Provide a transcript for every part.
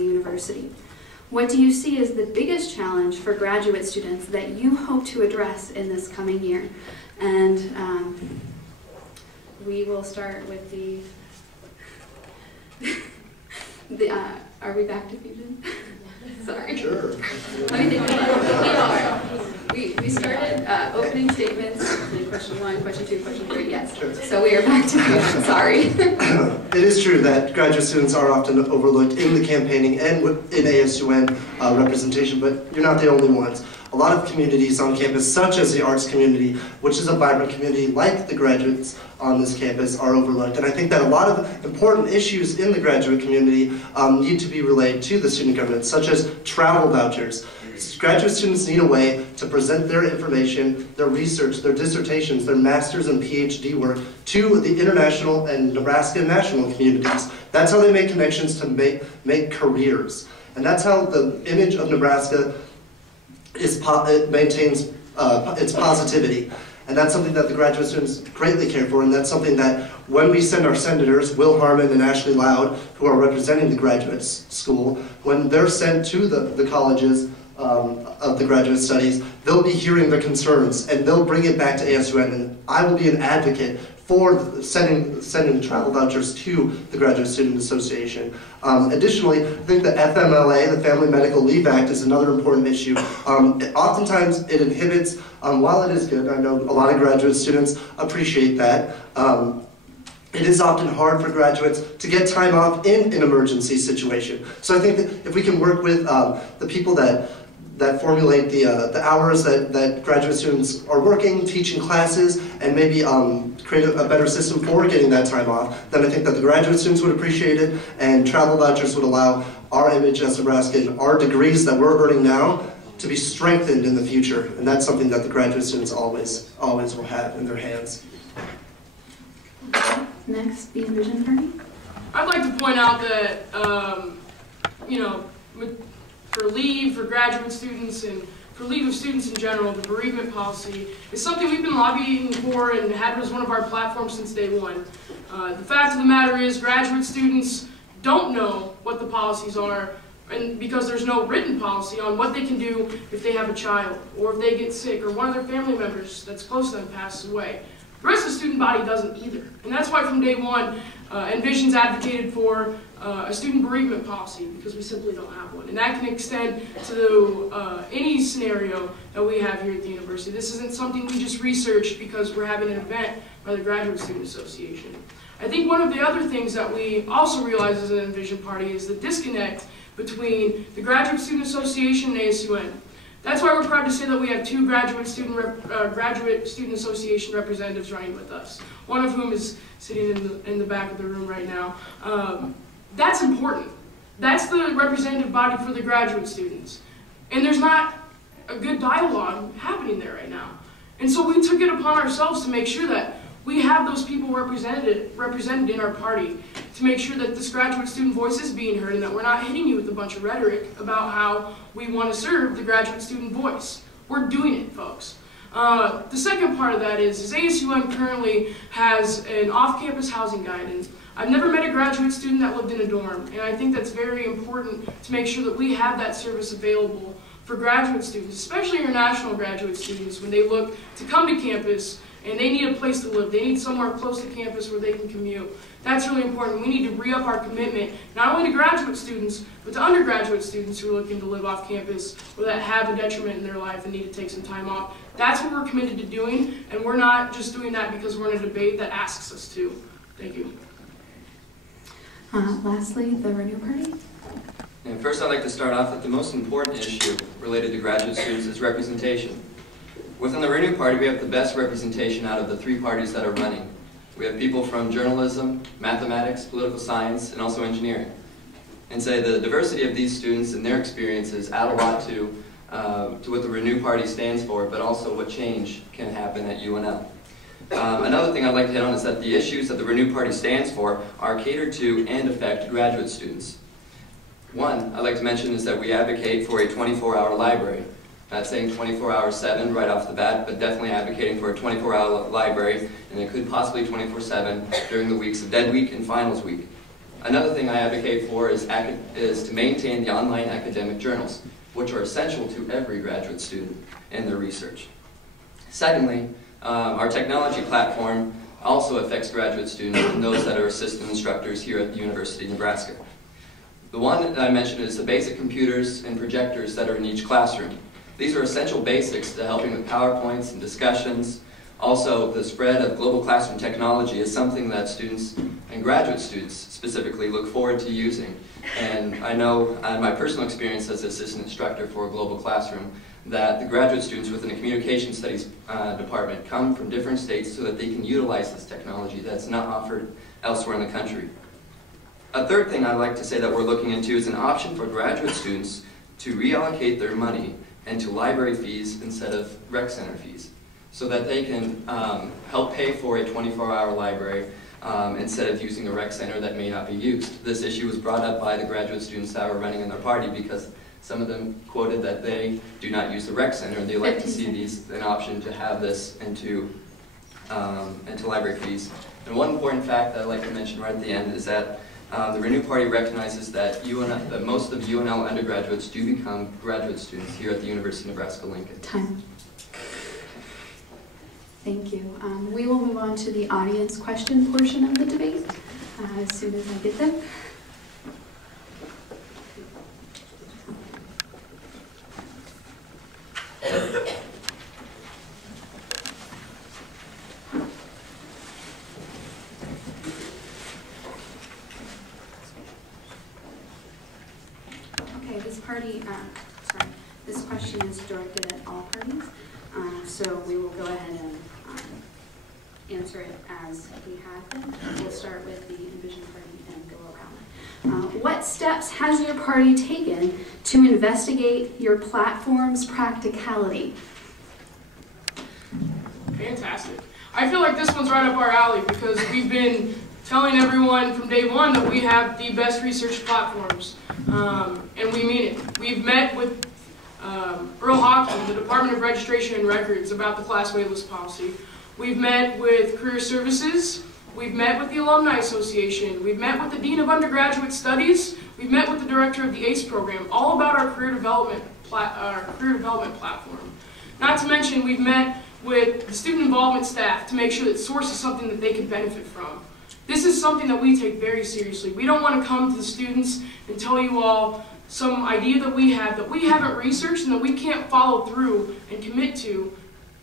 the university. What do you see as the biggest challenge for graduate students that you hope to address in this coming year? And we will start with are we back to Fusion? Sorry. Sure. Let me think about it. We started opening statements, question 1, question 2, question 3, yes. Sure. So we are back to Fusion, sorry. It is true that graduate students are often overlooked in the campaigning and in ASUN representation, but you're not the only ones. A lot of communities on campus, such as the arts community, which is a vibrant community like the graduates on this campus, are overlooked. And I think that a lot of important issues in the graduate community need to be relayed to the student government, such as travel vouchers. Graduate students need a way to present their information, their research, their dissertations, their master's and PhD work to the international and Nebraska national communities. That's how they make connections to make careers. And that's how the image of Nebraska it maintains its positivity. And that's something that the graduate students greatly care for, and that's something that when we send our senators, Will Harmon and Ashley Loud, who are representing the graduate school, when they're sent to the colleges of the graduate studies, they'll be hearing the concerns, and they'll bring it back to ASUN, and I will be an advocate for sending travel vouchers to the Graduate Student Association. Additionally, I think the FMLA, the Family Medical Leave Act, is another important issue. Oftentimes it inhibits, while it is good, I know a lot of graduate students appreciate that, it is often hard for graduates to get time off in an emergency situation. So I think that if we can work with the people that formulate the hours that graduate students are working, teaching classes, and maybe create a better system for getting that time off, then I think that the graduate students would appreciate it, and travel vouchers would allow our image as Nebraskan, our degrees that we're earning now, to be strengthened in the future. And that's something that the graduate students always will have in their hands. Next, the Envision Party. I'd like to point out that, for leave for graduate students and for leave of students in general, the bereavement policy is something we've been lobbying for and had as one of our platforms since day one. The fact of the matter is graduate students don't know what the policies are, and because there's no written policy on what they can do if they have a child, or if they get sick, or one of their family members that's close to them passes away. The rest of the student body doesn't either. And that's why from day one, Envision's advocated for a student bereavement policy, because we simply don't have one. And that can extend to any scenario that we have here at the university. This isn't something we just researched because we're having an event by the Graduate Student Association. I think one of the other things that we also realize as an Envision party is the disconnect between the Graduate Student Association and ASUN. That's why we're proud to say that we have 2 Graduate Student Association representatives running with us, one of whom is sitting in the back of the room right now. That's important. That's the representative body for the graduate students. And there's not a good dialogue happening there right now. And so we took it upon ourselves to make sure that we have those people represented in our party, to make sure that this graduate student voice is being heard and that we're not hitting you with a bunch of rhetoric about how we want to serve the graduate student voice. We're doing it, folks. The second part of that is ASUN currently has an off-campus housing guide, and I've never met a graduate student that lived in a dorm, and I think that's very important to make sure that we have that service available for graduate students, especially international graduate students, when they look to come to campus and they need a place to live. They need somewhere close to campus where they can commute. That's really important. We need to re-up our commitment, not only to graduate students, but to undergraduate students who are looking to live off campus or that have a detriment in their life and need to take some time off. That's what we're committed to doing, and we're not just doing that because we're in a debate that asks us to. Thank you. Lastly, the Renew Party. And first, I'd like to start off with the most important issue related to graduate students is representation. Within the Renew Party, we have the best representation out of the 3 parties that are running. We have people from journalism, mathematics, political science, and also engineering. And say the diversity of these students and their experiences add a lot to what the Renew Party stands for, but also what change can happen at UNL. Another thing I'd like to hit on is that the issues that the Renew Party stands for are catered to and affect graduate students. One I'd like to mention is that we advocate for a 24-hour library. Not saying 24 hours 7 right off the bat, but definitely advocating for a 24-hour library, and it could possibly 24/7 during the weeks of Dead Week and Finals Week. Another thing I advocate for is to maintain the online academic journals, which are essential to every graduate student in their research. Secondly, our technology platform also affects graduate students and those that are assistant instructors here at the University of Nebraska. The one that I mentioned is the basic computers and projectors that are in each classroom. These are essential basics to helping with PowerPoints and discussions. Also, the spread of global classroom technology is something that students and graduate students specifically look forward to using. And I know, my personal experience as assistant instructor for a global classroom, that the graduate students within the communication studies department come from different states so that they can utilize this technology that's not offered elsewhere in the country. A third thing I'd like to say that we're looking into is an option for graduate students to reallocate their money into library fees instead of rec center fees, so that they can help pay for a 24-hour library instead of using a rec center that may not be used. This issue was brought up by the graduate students that were running in their party because some of them quoted that they do not use the rec center and they like to see these an option to have this into library fees. And one important fact that I'd like to mention right at the end is that the Renew Party recognizes that most of UNL undergraduates do become graduate students here at the University of Nebraska-Lincoln. Time. Thank you. We will move on to the audience question portion of the debate as soon as I get them. This question is directed at all parties, so we will go ahead and answer it as we have been. We'll start with the Envision Party and go around. What steps has your party taken to investigate your platform's practicality? Fantastic. I feel like this one's right up our alley because we've been telling everyone from day one that we have the best research platforms, and we mean it. We've met with Earl Hawkins, the Department of Registration and Records, about the class waitlist policy. We've met with Career Services. We've met with the Alumni Association. We've met with the Dean of Undergraduate Studies. We've met with the Director of the ACE program, all about our career development platform. Not to mention, we've met with the student involvement staff to make sure that SOURCE is something that they can benefit from. This is something that we take very seriously. We don't want to come to the students and tell you all some idea that we have that we haven't researched and that we can't follow through and commit to.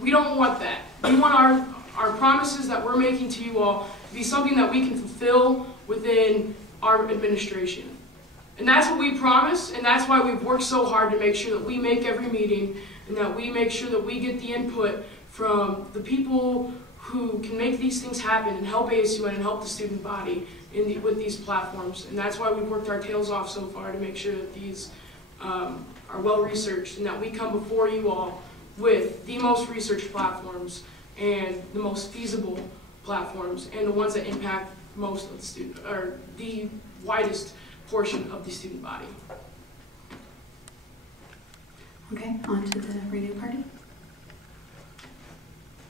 We don't want that. We want our promises that we're making to you all to be something that we can fulfill within our administration. And that's what we promise, and that's why we've worked so hard to make sure that we make every meeting and that we make sure that we get the input from the people who can make these things happen and help ASUN and help the student body with these platforms. And that's why we've worked our tails off so far to make sure that these are well researched and that we come before you all with the most researched platforms and the most feasible platforms and the ones that impact most of the student, or the widest portion of the student body. Okay, on to the Renew Party.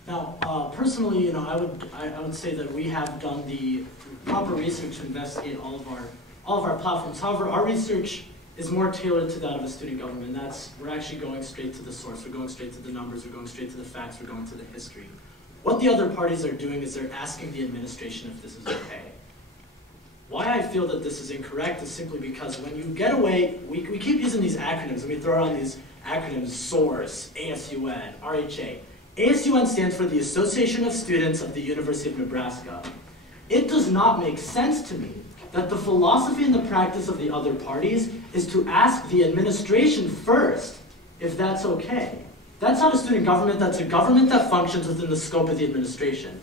Now, personally, I would say that we have done the proper research to investigate all of our platforms. However, our research is more tailored to that of a student government. We're actually going straight to the source. We're going straight to the numbers. We're going straight to the facts. We're going to the history. What the other parties are doing is they're asking the administration if this is okay. Why I feel that this is incorrect is simply because when you get away, we keep using these acronyms, and we throw around these acronyms: SOURCE, ASUN, RHA. ASUN stands for the Association of Students of the University of Nebraska. It does not make sense to me that the philosophy and the practice of the other parties is to ask the administration first if that's okay. That's not a student government, that's a government that functions within the scope of the administration.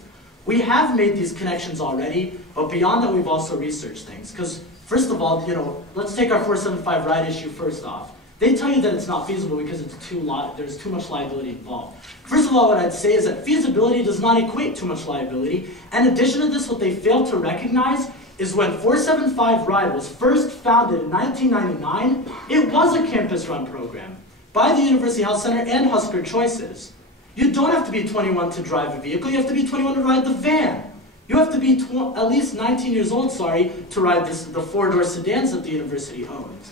We have made these connections already, but beyond that we've also researched things. Because first of all, let's take our 475 ride issue first off. They tell you that it's not feasible because there's too much liability involved. First of all, what I'd say is that feasibility does not equate too much liability. In addition to this, what they fail to recognize is when 475 Ride was first founded in 1999, it was a campus-run program by the University Health Center and Husker Choices. You don't have to be 21 to drive a vehicle, you have to be 21 to ride the van. You have to be at least 19 years old, sorry, to ride the four-door sedans that the university owns.